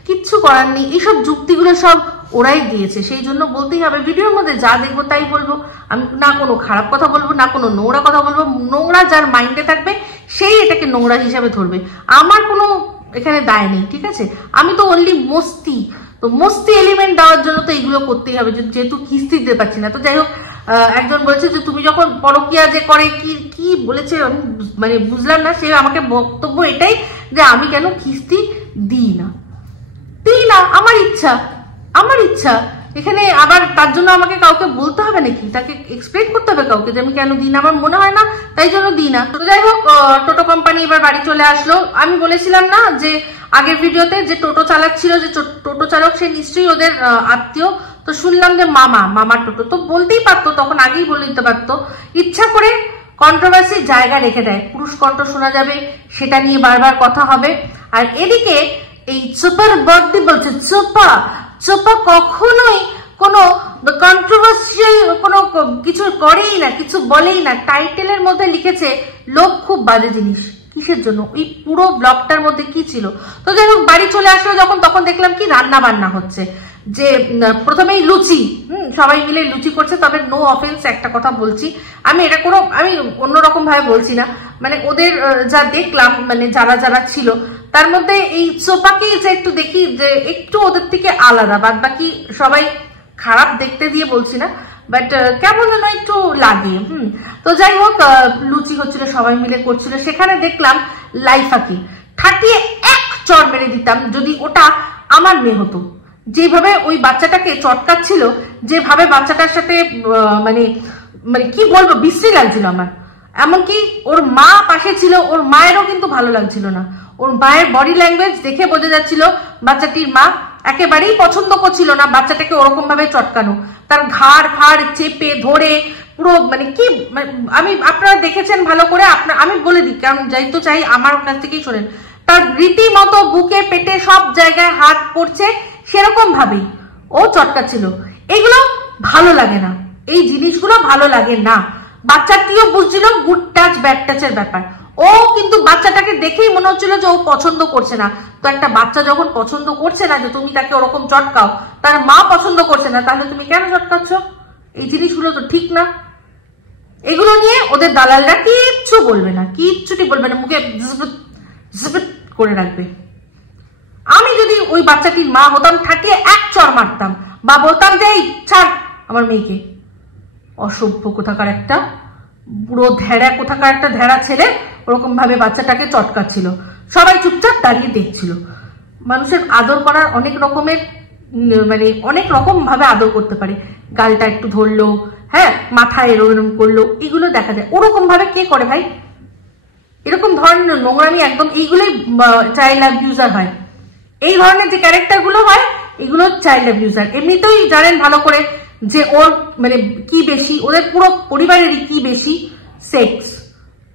কিচ্ছু করার নেই, এইসব যুক্তিগুলো সব ওরাই দিয়েছে, সেই জন্য বলতেই হবে। ভিডিওর মধ্যে যা দেখবো তাই বলবো, আমি না কোনো খারাপ কথা বলবো, না কোনো নোংরা কথা বলবো। নোংরা যার মাইন্ডে থাকবে সেই এটাকে নোংরা হিসাবে ধরবে, আমার কোনো এখানে দায় নেই, ঠিক আছে? আমি তো অনলি মস্তি এলিমেন্ট দেওয়ার জন্য তো এইগুলো করতেই হবে, যেহেতু কিস্তি দিতে পারছি না। তো যাই হোক, একজন বলেছে যে তুমি যখন পরকিয়া যে করে কি বলেছে আমি মানে বুঝলাম না, সে আমাকে বক্তব্য এটাই যে আমি কেন কিস্তি দিই না, আমার ইচ্ছা। এখানে আবার তার জন্য আমাকে কাউকে বলতে হবে নাকি, তাকে এক্সপ্লেন করতে হবে কাউকে যে আমি কেন দিই না? আমার মনে হয় না, তাই জন্য দিই না। তো যাই হোক, টোটো কোম্পানি এবার বাড়ি চলে আসলো। আমি বলেছিলাম না যে আগের ভিডিওতে যে টোটো চালাচ্ছিল, যে টোটো চালক সে নিশ্চয়ই ওদের আত্মীয়। তো শুনলাম যে মামার টোটো, তো বলতেই পারতো, তখন আগেই বলে দিতে পারতো। ইচ্ছা করে কন্ট্রোভার্সির জায়গা রেখে দেয়, পুরুষ কণ্ঠ শোনা যাবে, সেটা নিয়ে বারবার কথা হবে। আর এদিকে এই চোপার বার্থডে বলছে, চোপা চোপা কখনোই কোনো কন্ট্রোভার্সিয়াল কোনো কিছু করেই না, কিছু বলেই না। টাইটেলের মধ্যে লিখেছে লোভ খুব বাজে জিনিস। কিসের জন্য? ওই পুরো ব্লগটার মধ্যে কি ছিল? তো যাই হোক, বাড়ি চলে আসলো যখন, তখন দেখলাম কি রান্না বান্না হচ্ছে। যে প্রথমেই লুচি, সবাই মিলে লুচি করছে। তবে নো অফেন্স, একটা কথা বলছি, আমি অন্যরকম ভাবে বলছি না, মানে ওদের যা দেখলাম, মানে যারা যারা ছিল তার মধ্যে এই চোপাকেই যে একটু দেখি যে একটু ওদের থেকে আলাদা। বাদ বাকি সবাই খারাপ দেখতে দিয়ে বলছি না, বাট কেমন যেন একটু লাগে। তো যাই হোক, লুচি হচ্ছিল, সবাই মিলে করছিল। সেখানে দেখলাম লাইফাকে ঠাটিয়ে এক চড় মেরে দিতাম যদি ওটা আমার মেয়ে হতো। যেভাবে ওই বাচ্চাটাকে চটকাচ্ছিল, যেভাবে বাচ্চাটার সাথে মানে মানে কি বলবো, বিশ্রী লাগছিল আমার। এমনকি ওর মা পাশে ছিল, ওর মায়েরও কিন্তু ভালো লাগছিল না। ওর মায়ের বডি ল্যাঙ্গুয়েজ দেখে বোঝা যাচ্ছিল বাচ্চাটির মা একেবারেই পছন্দ করছিল না বাচ্চাটাকে ওরকম ভাবে চটকানো। তার ঘাড় ফাড় চেপে ধরে পুরো মানে কি, আপনারা দেখেছেন ভালো করে, আমি বলে দিই, কারণ যাই তো চাই আমার কাছ থেকেই শোনেন। তার রীতিমতো বুকে পেটে সব জায়গায় হাত পড়ছে, সেরকম ভাবেই ও চটকাচ্ছিল। এগুলো ভালো লাগে না, এই জিনিসগুলো ভালো লাগে না। বাচ্চাটিও বুঝছিল গুড টাচ ব্যাড টাচের ব্যাপার। ও কিন্তু বাচ্চাটাকে দেখেই মনে হচ্ছিল যে ও পছন্দ করছে না। তো একটা বাচ্চা যখন পছন্দ করছে না যে তুমি তাকে ওরকম চটকাও, তার মা পছন্দ করছে না, তাহলে তুমি কেন চটকাচ্ছ? এই জিনিসগুলো তো ঠিক না। এগুলো নিয়ে ওদের দালালরা কিচ্ছু বলবে না, কিচ্ছুটি বলবে না, মুখে করে রাখবে। আমি যদি ওই বাচ্চাটির মা হতাম, ঠাটিয়ে এক চড় মারতাম বা বলতাম যে এই ছাড় আমার মেয়েকে। অসভ্য কোথাকার একটা বুড়ো ধ্যাড়া, কোথাকার একটা ধ্যাড়া ছেলে ওরকম ভাবে বাচ্চাটাকে চটকাচ্ছিল। সবাই চুপচাপ দাঁড়িয়ে দেখছিল। মানুষের আদর করার অনেক রকমের, মানে অনেক রকম ভাবে আদর করতে পারে। গালটা একটু ধরলো, হ্যাঁ, মাথায় এরকম করলো, এগুলো দেখা যায়। ওরকম ভাবে কে করে ভাই? এরকম ধরনের নোংরামি একদম, এইগুলোই চাইল্ড অ্যাবিউজার হয়। এই ধরনের যে ক্যারেক্টার গুলো হয়, এগুলো চাইল্ড অ্যাবিউজার। এমনিতেই জানেন ভালো করে যে ওর মানে কি বেশি, ওদের পুরো পরিবারেরই কি বেশি সেক্স,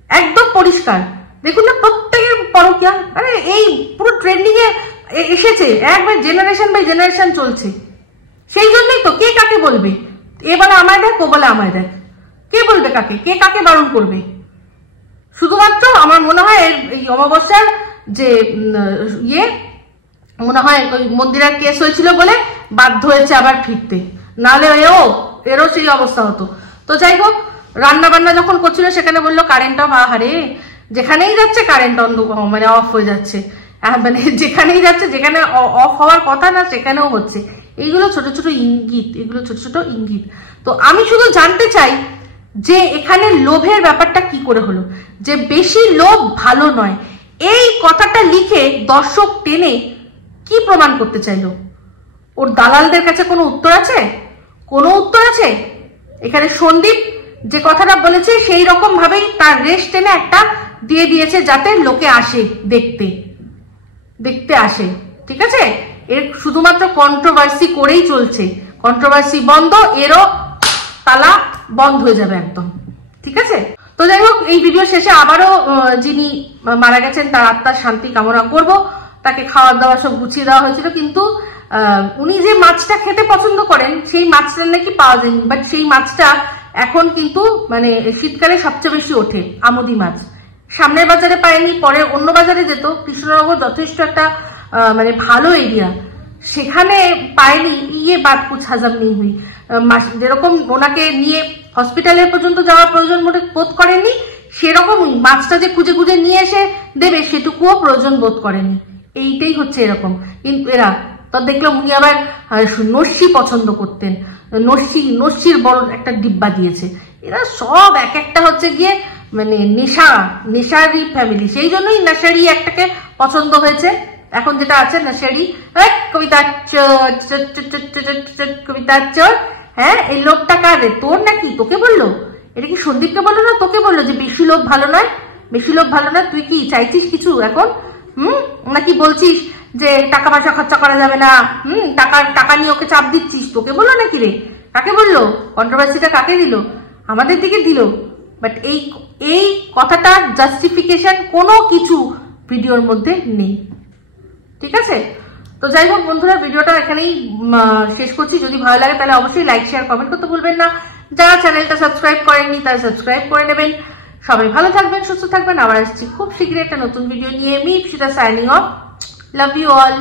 একদম পরিষ্কার। দেখুন না, প্রত্যেকের পরকীয়া, মানে এই পুরো ট্রেন্ডিং এ এসেছে, একবার জেনারেশন বাই জেনারেশন চলছে। সেই জন্যই তো কে কাকে বলবে, এ বলে আমায় দেখ, ও বলে আমায় দেখ, কে বলবে কাকে, কে কাকে বারণ করবে? শুধুমাত্র আমার মনে হয় এই অমাবস্যার যে মনে হয় ওই মন্দিরের কেস হয়েছিল বলে বাধ্য হয়েছে আবার ফিরতে, নাহলে এরও সেই অবস্থা হতো। তো যাই হোক, রান্না বান্না যখন করছিল সেখানে বললো কারেন্ট অফ। আহারে, যেখানেই যাচ্ছে কারেন্ট মানে অফ হয়ে যাচ্ছে, মানে যেখানেই যাচ্ছে, যেখানে অফ হওয়ার কথা না সেখানেও হচ্ছে। এইগুলো ছোট ছোট ইঙ্গিত, এগুলো ছোট ছোট ইঙ্গিত। তো আমি শুধু জানতে চাই যে এখানে লোভের ব্যাপারটা কি করে হলো, যে বেশি লোভ ভালো নয়, এই কথাটা লিখে দর্শক টেনে কি প্রমাণ করতে চাইলো? ওর দালালদের কাছে কোনো উত্তর আছে? কোনো উত্তর আছে? এখানে সন্দীপ যে কথাটা বলেছে সেই রকম ভাবেই তার রেশ টেনে একটা দিয়ে দিয়েছে, যাতে লোকে আসে দেখতে আসে। ঠিক আছে, এর শুধুমাত্র কন্ট্রোভার্সি করেই চলছে। কন্ট্রোভার্সি বন্ধ, এরও তালা বন্ধ হয়ে যাবে একদম। ঠিক আছে, তো যাই হোক, এই ভিডিও শেষে আবারও যিনি মারা গেছেন তার আত্মার শান্তি কামনা করব। তাকে খাওয়ার দাওয়া সব গুছিয়ে দেওয়া হয়েছিল, কিন্তু উনি যে মাছটা খেতে পছন্দ করেন সেই মাছটা নাকি পাওয়া যায়নি। বাট সেই মাছটা এখন কিন্তু মানে শীতকালে সবচেয়ে বেশি ওঠে, আমুদি মাছ। সামনের বাজারে পায়নি, পরে অন্য বাজারে যেত। কৃষ্ণনগর যথেষ্ট একটা মানে ভালো এরিয়া, সেখানে পায়নি। ইয়ে বাদ কুছ হাজাম নেই হুই, যেরকম ওনাকে নিয়ে হসপিটালে পর্যন্ত যাওয়ার প্রয়োজন বোধ করেননি, সেরকমই মাছটা যে খুঁজে খুঁজে নিয়ে এসে দেবে সেটুকুও প্রয়োজন বোধ করেনি। এইটাই হচ্ছে এরকম। কিন্তু এরা তো দেখলাম উনি আবার নস্যি পছন্দ করতেন, নস্যির বড় একটা ডিব্বা দিয়েছে। এরা সব এক একটা হচ্ছে গিয়ে মানে নেশারি ফ্যামিলি, সেই জন্যই নেশারি একটাকে পছন্দ হয়েছে। এখন যেটা আছে নেশারি, কবিতার চোর। হ্যাঁ, এই লোকটা কার রে? তোর নাকি? তোকে বললো? এটা কি সন্দীপকে বললো না তোকে বললো যে বেশি লোভ ভালো নয়? বেশি লোভ ভালো নয়। তুই কি চাইছিস কিছু এখন? নাকি বলছিস যে টাকা পয়সা খরচা করা যাবে না? টাকা নিয়ে ওকে চাপ দিচ্ছিস? তোকে বললো নাকি রে? কাকে বললো? কন্ট্রোভার্সিটা কাকে দিল? আমাদের দিকে দিল। বাট এই কথাটার জাস্টিফিকেশন কোনো কিছু ভিডিওর মধ্যে নেই। ঠিক আছে, তো যাই হোক বন্ধুরা, ভিডিওটা এখানেই শেষ করছি। যদি ভালো লাগে তাহলে অবশ্যই লাইক শেয়ার কমেন্ট করতে ভুলবেন না। যারা চ্যানেলটা সাবস্ক্রাইব করেননি তারা সাবস্ক্রাইব করে নেবেন। সবাই ভালো থাকবেন, সুস্থ থাকবেন। আবার আসছি খুব শীঘ্রই একটা নতুন ভিডিও নিয়ে। Me Ipsita signing off. Love you all.